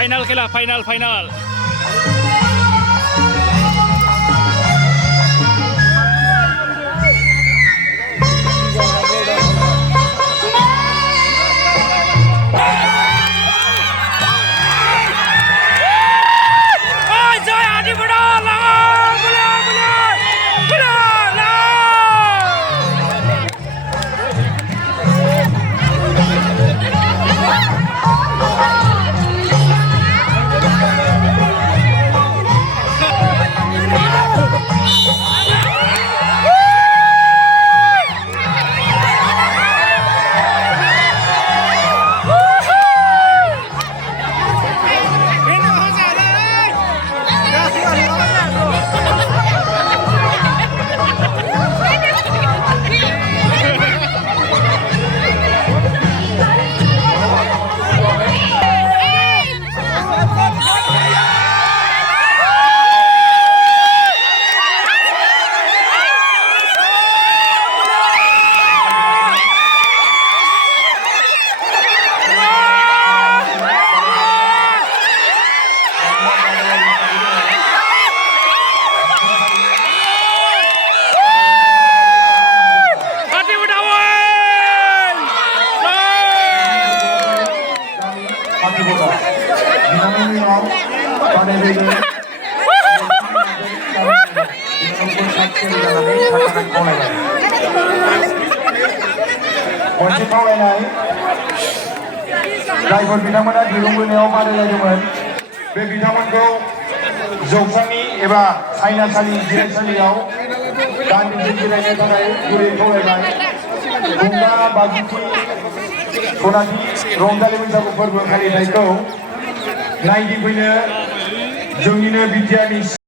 Final खेला final मोनसे खावलायनाय जायफोर बिथांमोना दिरुं बोनायाव बादायलायदोंमोन बे बिथांमोनखौ जौसांनि एबा सायनासालि जिरायसालियाव दान्दिसे जिरायनो थाखाय गुरै खावलायबाय। गंगा बागुथि सनाथि रंजालि बैसागु फोरबो फालिथायखौ नायदिंफैनो जोंनिनो बिटिआरनि